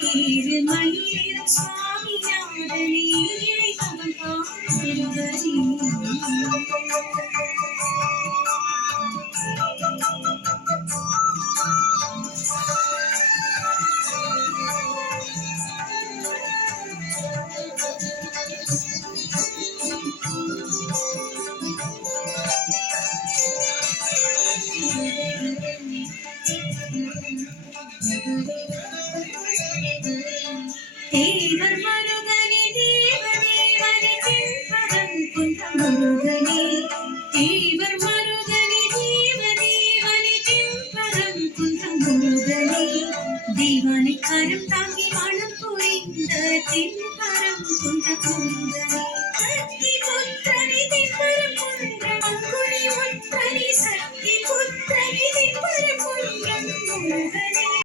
திருமயிலும் சுவாமியாரனே அவன் பாடுவரே. தேவர் மருகனே தேவதேவனே தென்பரம் குன்ற முருகனே. தேவர் மருகனே தேவதேவனே தென்பரம் குன்ற முருகனே. தேவனை கரம் தாங்கி மனம் புரிந்த தென்பரம் குன்ற முருகனே. சக்தி புத்திரனே தென்பரம் குன்ற அங்குழி ஒற்றனே. சக்தி புத்திரனே தென்பரம் குன்ற முருகனே.